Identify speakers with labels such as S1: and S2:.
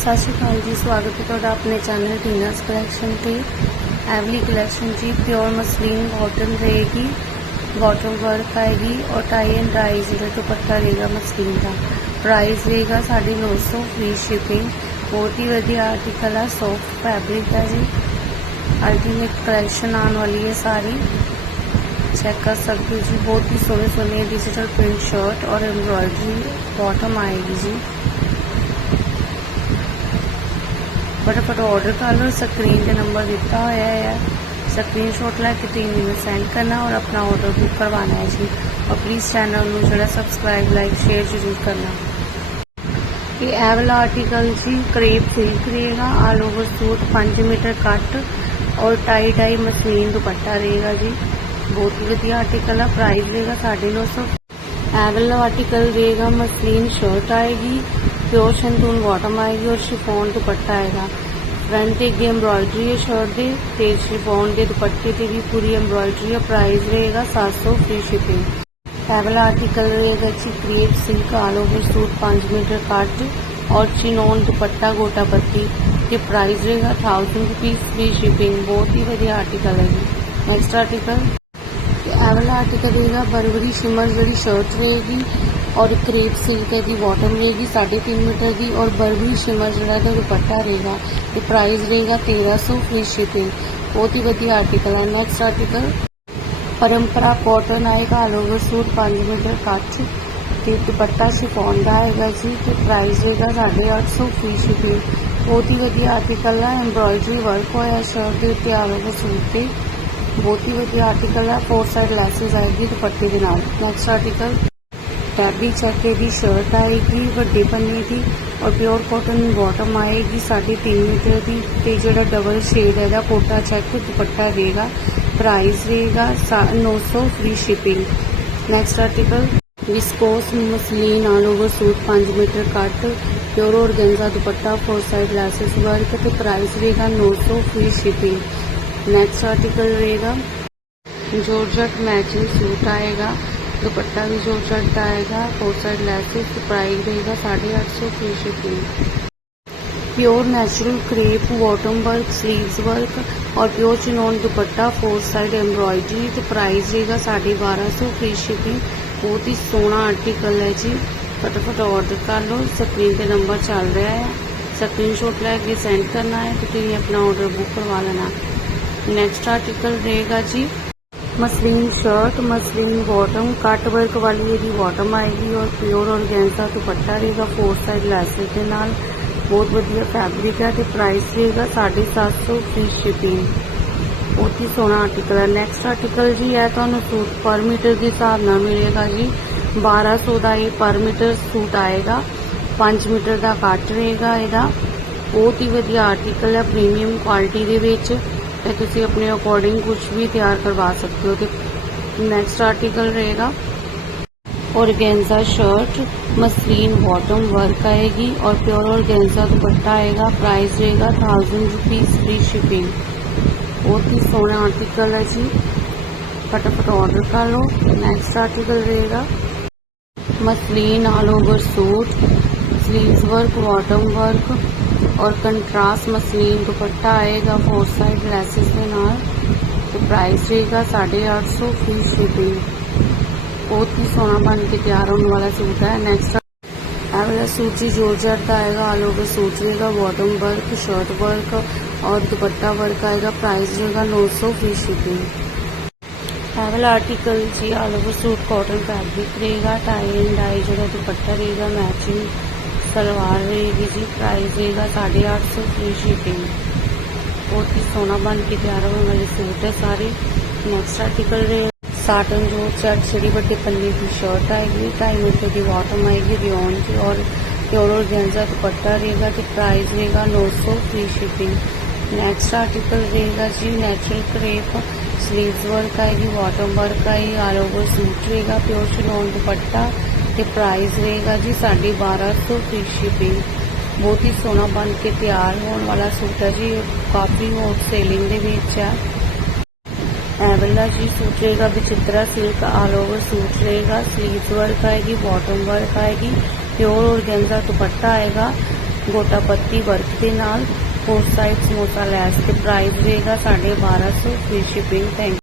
S1: ਸਤਿ ਸ਼੍ਰੀ ਅਕਾਲ ਜੀ, ਸਵਾਗਤ ਹੈ ਤੁਹਾਡਾ ਆਪਣੇ ਚੈਨਲ ਟੀਨਾਸ ਕਲੈਕਸ਼ਨ ਤੇ। ਐਵਲੀ ਕਲੈਕਸ਼ਨ ਜੀ ਪਿਓਰ ਮਸਲੀਨ ਕਾਟਨ ਰਹੇਗੀ ਬਾਟਮ ਵਰਕ ਆਏਗੀ ਔਰ ਟਾਈ ਐਂਡ ਡਾਈ ਜਿਹੜਾ ਦੁਪੱਟਾ ਰਹੇਗਾ ਮਸਲੀਨ ਦਾ। ਪ੍ਰਾਈਸ ਰਹੇਗਾ 950 ਫ੍ਰੀ ਸ਼ਿਪਿੰਗ ਬਹੁਤ ਹੀ ਵਧੀਆ ਆਰਟੀਕਲ ਹੈ ਸੌਫਟ ਫੈਬਰਿਕ ਹੈ ਜੀ। ਅਲਟੀਮੇਟ ਕਲੈਕਸ਼ਨ ਆਉਣ ਵਾਲੀ ਹੈ ਸਾਰੀ। ਚੈੱਕ ਕਰ ਸਕਦੇ ਹੋ ਜੀ, ਬਹੁਤ ਹੀ ਸੋਹਣੇ ਸੋਹਣੇ ਡਿਜੀਟਲ ਪ੍ਰਿੰਟ ਸ਼ਰਟ ਔਰ ਐਮਬ੍ਰੋਇਡਰੀ ਬਾਟਮ ਆਏਗੀ ਜੀ। ਫਟਾਫਟ ਆਰਡਰ ਕਰ ਲਓ ਸਕਰੀਨ ਤੇ ਨੰਬਰ ਦਿੱਤਾ ਹੋਇਆ ਹੈ ਸਕਰੀਨਸ਼ਾਟ ਲੈ ਕੇ ਤੁਸੀਂ ਮੈਨੂੰ ਸੈਂਡ ਕਰਨਾ ਔਰ ਆਪਣਾ ਆਰਡਰ ਬੁੱਕ ਕਰਵਾਉਣਾ ਹੈ ਜੀ ਔਰ ਪਲੀਜ਼ ਚੈਨਲ ਨੂੰ ਜਿਹੜਾ ਸਬਸਕ੍ਰਾਈਬ ਲਾਈਕ ਸ਼ੇਅਰ ਜ਼ਰੂਰ ਕਰਨਾ ਇਹ ਇਹ ਵਾਲਾ ਆਰਟੀਕਲ ਜੀ ਕਰੇਪ ਸਿਲਕ ਰਹੇਗਾ ਆਲ ਓਵਰ ਸੂਟ 5 ਮੀਟਰ ਕੱਟ ਔਰ ਟਾਈ ਟਾਈ ਮਸਲੀਨ ਦੁਪੱਟਾ ਰਹੇਗਾ ਜੀ ਬਹੁਤ ਹੀ ਵਧੀਆ ਆਰਟੀਕਲ ਆ ਪ੍ਰਾਈਸ ਰਹੇਗਾ 950 ਇਹ ਵਾਲਾ ਆਰਟੀਕਲ ਰਹੇਗਾ ਮਸਲੀਨ ਸ਼ਰਟ ਆਏਗੀ ਪਿਓਰ ਸ਼ੰਤੂਨ ਬਾਟਮ ਆਏਗੀ ਔਰ ਦੁਪੱਟਾ ਆਏਗਾ ਫਰੰਟ ਤੇ ਅੱਗੇ ਐਮਬ੍ਰੋਇਡਰੀ ਹੈ ਸ਼ਰਟ ਦੇ ਤੇ ਸ਼ਿਫੋਨ ਦੇ ਦੁਪੱਟੇ ਤੇ ਵੀ ਪੂਰੀ ਐਮਬ੍ਰੋਇਡਰੀ ਹੈ ਪ੍ਰਾਈਸ ਰਹੇਗਾ 700 ਫ੍ਰੀ ਸ਼ਿਪਿੰਗ ਇਹ ਆਰਟੀਕਲ ਰਹੇਗਾ ਜੀ crepe silk all over suit 5 metre cut ਔਰ ਚਿਨੋਨ ਦੁਪੱਟਾ ਗੋਟਾ ਪੱਤੀ ਤੇ ਪ੍ਰਾਈਸ ਰਹੇਗਾ 1000 ਰੁਪੀਸ ਫ੍ਰੀ ਸ਼ਿਪਿੰਗ ਬਹੁਤ ਹੀ ਵਧੀਆ ਆਰਟੀਕਲ ਹੈ ਜੀ ਨੈਕਸਟ ਆਰਟੀਕਲ ਤੇ ਆਰਟੀਕਲ ਰਹੇਗਾ ਬਰਬਰੀ ਸ਼ਿਮਰ ਜਿਹੜੀ ਸ਼ਰਟ ਰਹੇਗੀ ਔਰ ਕ੍ਰੇਪ ਸਿਲਕ ਦੀ ਬਾਟਮ ਰਹੇਗੀ 3.5 ਮੀਟਰ ਦੀ ਔਰ ਬਰਬਰੀ ਸ਼ਿਮਰ ਜਿਹੜਾ ਦਾ ਦੁਪੱਟਾ ਰਹੇਗਾ ਤੇ ਪ੍ਰਾਈਸ ਰਹੇਗਾ 1300 ਫ੍ਰੀ ਸ਼ਿਪਿੰਗ ਬਹੁਤ ਹੀ ਵਧੀਆ ਆਰਟੀਕਲ ਹੈ ਨੈਕਸਟ ਆਰਟੀਕਲ ਪਰੰਪਰਾ ਕਾਟਨ ਆਏਗਾ ਆਲ ਓਵਰ ਸੂਟ 5 ਮੀਟਰ ਕੱਚ ਤੇ ਦੁਪੱਟਾ ਸ਼ਿਫੋਨ ਦਾ ਆਏਗਾ ਜੀ ਤੇ ਪ੍ਰਾਈਸ ਰਹੇਗਾ 850 ਫ੍ਰੀ ਸ਼ਿਪਿੰਗ ਬਹੁਤ ਹੀ ਵਧੀਆ ਆਰਟੀਕਲ ਹੈ ਐਮਬ੍ਰੋਇਡਰੀ ਵਰਕ ਹੋਇਆ ਸ਼ਰਟ ਦੇ ਉੱਤੇ ਆਲ ਓਵਰ ਸੂਟ ਤੇ। ਬਹੁਤ ਹੀ ਵਧੀਆ ਆਰਟੀਕਲ ਹੈ ਫੋਰ ਸਾਈਡ ਲੈਸਸ ਆਏਗੀ ਦੁਪੱਟੇ ਦੇ ਨਾਲ। ਨੈਕਸਟ ਆਰਟੀਕਲ ਟੈਬੀ ਚੱਕੇ ਦੀ ਸ਼ਰਟ ਆਏਗੀ, ਵੱਡੇ ਪੰਨੇ ਦੀ ਔਰ ਪਿਓਰ ਕਾਟਨ ਬਾਟਮ ਆਏਗੀ 3.5 ਮੀਟਰ ਦੀ ਤੇ ਜਿਹੜਾ ਡਬਲ ਸ਼ੇਡ ਹੈਗਾ ਕੋਟਾ ਚੈੱਕ ਦੁਪੱਟਾ ਰਹੇਗਾ ਪ੍ਰਾਈਸ ਰਹੇਗਾ 900 free shipping next article viscose muslin all over suit 5 metre cut pure organza ਦੁਪੱਟਾ ਫੋਰ ਸਾਈਡ ਲੈਸਸ ਵਰਕ ਤੇ ਪ੍ਰਾਈਸ ਰਹੇਗਾ 900 ਫ੍ਰੀ ਸ਼ਿਪਿੰਗ नेक्स्ट आर्टिकल रहेगा जॉर्जट मैचिंग सूट आएगा दुपट्टा भी जॉर्जट का आएगा फोर साइड लैसेस प्राइस रहेगा साढ़े आठ सौ free shipping pure natural crepe bottom work sleeves work और प्योर चिनोन दुपट्टा फोर साइड एम्ब्रॉयडरी तो प्राइस रहेगा साढ़े बारह सौ फ्री शिपिंग बहुत ही सोहना आर्टिकल है जी फटाफट ऑर्डर कर लो स्क्रीन पे नंबर चल रहा है स्क्रीन शॉट लेके सेंड करना है तो फिर अपना ऑर्डर बुक करवा लेना ਨੈਕਸਟ ਆਰਟੀਕਲ ਰਹੇਗਾ ਜੀ। Muslin shirt muslin bottom cut work ਵਾਲੀ ਇਹਦੀ ਬਾਟਮ ਆਏਗੀ ਔਰ ਪਿਓਰ ਔਰਗੈਂਜ਼ਾ ਦੁਪੱਟਾ ਰਹੇਗਾ ਫੋਰ ਸਾਈਡ ਲੈਸਸ ਦੇ ਨਾਲ। ਬਹੁਤ ਵਧੀਆ ਫੈਬਰਿਕ ਹੈ ਤੇ ਪ੍ਰਾਈਸ ਰਹੇਗਾ 750 ਫ੍ਰੀ ਸ਼ਿਪਿੰਗ ਬਹੁਤ ਹੀ ਸੋਹਣਾ ਆਰਟੀਕਲ ਹੈ। ਨੈਕਸਟ ਆਰਟੀਕਲ ਜੀ ਹੈ ਤੁਹਾਨੂੰ ਸੂਟ ਪਰ ਮੀਟਰ ਦੇ ਹਿਸਾਬ ਨਾਲ ਮਿਲੇਗਾ ਜੀ। 1200 ਦਾ ਇਹ ਪਰ ਮੀਟਰ ਸੂਟ ਆਏਗਾ। 5 ਮੀਟਰ ਦਾ ਕੱਟ ਰਹੇਗਾ ਇਹਦਾ। ਬਹੁਤ ਹੀ ਵਧੀਆ ਆਰਟੀਕਲ ਹੈ। ਪ੍ਰੀਮੀਅਮ ਕੁਆਲਿਟੀ ਦੇ ਵਿੱਚ। ਤੇ ਤੁਸੀਂ ਆਪਣੇ ਅਕੋਰਡਿੰਗ ਕੁਝ ਵੀ ਤਿਆਰ ਕਰਵਾ ਸਕਦੇ ਹੋ ਤੇ ਨੈਕਸਟ ਆਰਟੀਕਲ ਰਹੇਗਾ organza shirt muslin bottom work आएगी और प्योर ऑर्गेन्जा दुपट्टा आएगा प्राइस रहेगा थाउजेंड रुपीज़ फ्री शिपिंग बहुत ही सोहना आर्टिकल है जी फटाफट ऑर्डर कर लो नेक्स्ट आर्टिकल रहेगा muslin all over suit sleeves work bottom work और कंट्रास्ट मसलिन दुपट्टा आएगा फोर साइड लेसेस के नाल। तो प्राइस रहेगा साढ़े आठ सौ फ़ीस शिपिंग बहुत ही सोना बन के तैयार होने वाला सूट है। नेक्स्ट है वाला सूट ही ज़ोर का आएगा ऑल ओवर सूट रहेगा। बॉटम वर्क शर्ट वर्क और दुपट्टा वर्क आएगा। प्राइस रहेगा नौ सौ फ़ीस शिपिंग ट्रैवल आर्टिकल जी all over suit cotton fabric रहेगा। टाई एंड डाई जो दुपट्टा रहेगा मैचिंग सलवार रहेगी जी प्राइस रहेगा साढ़े आठ सौ फ्री शिपिंग बहुत ही सोना बन के तैयार हुए मेरे सूट है सारे नेक्स्ट आर्टिकल रहे साटन जो सेट सीढ़ी बटे पन्ने की शर्ट आएगी ढाई मीटर की बॉटम आएगी रिओन की और प्योर और गेंजा दुपट्टा रहेगा तो प्राइस रहेगा नौ सौ फ्री शिपिंग नेक्स्ट आर्टिकल रहेगा जी नेचुरल क्रेप स्लीव वर्क आएगी बॉटम वर्क आएगी ऑल ओवर सूट रहेगा प्योर शिलोन दुपट्टा ਤੇ ਪ੍ਰਾਈਸ ਰਹੇਗਾ ਜੀ ਸਾਡੀ 1200 ਫ੍ਰੀ ਸ਼ਿਪਿੰਗ ਬਹੁਤ ਹੀ ਸੋਹਣਾ ਬਣ ਕੇ ਤਿਆਰ ਹੋਣ ਵਾਲਾ ਸੂਟ ਹੈ ਜੀ। ਕਾਫੀ ਹੌਟ ਸੇਲਿੰਗ ਦੇ ਵਿੱਚ ਹੈ। ਐਵਲਾ ਜੀ ਸੂਟ ਰਹੇਗਾ Vichitra silk all over suit ਰਹੇਗਾ। ਸਲੀਵਸ ਵਰਕ ਆਏਗੀ ਬਾਟਮ ਵਰਕ ਆਏਗੀ ਪਿਓਰ ਔਰਗੈਂਜ਼ਾ ਦੁਪੱਟਾ ਆਏਗਾ। ਗੋਟਾ ਪੱਤੀ ਵਰਕ ਦੇ ਨਾਲ। ਫੋਰ ਸਾਈਡ ਸਮੋਸਾ ਲੈਸ ਤੇ ਪ੍ਰਾਈਸ ਰਹੇਗਾ ਸਾਡੇ 1250 ਫ੍ਰੀ ਸ਼ਿਪਿੰਗ ਥੈਂਕ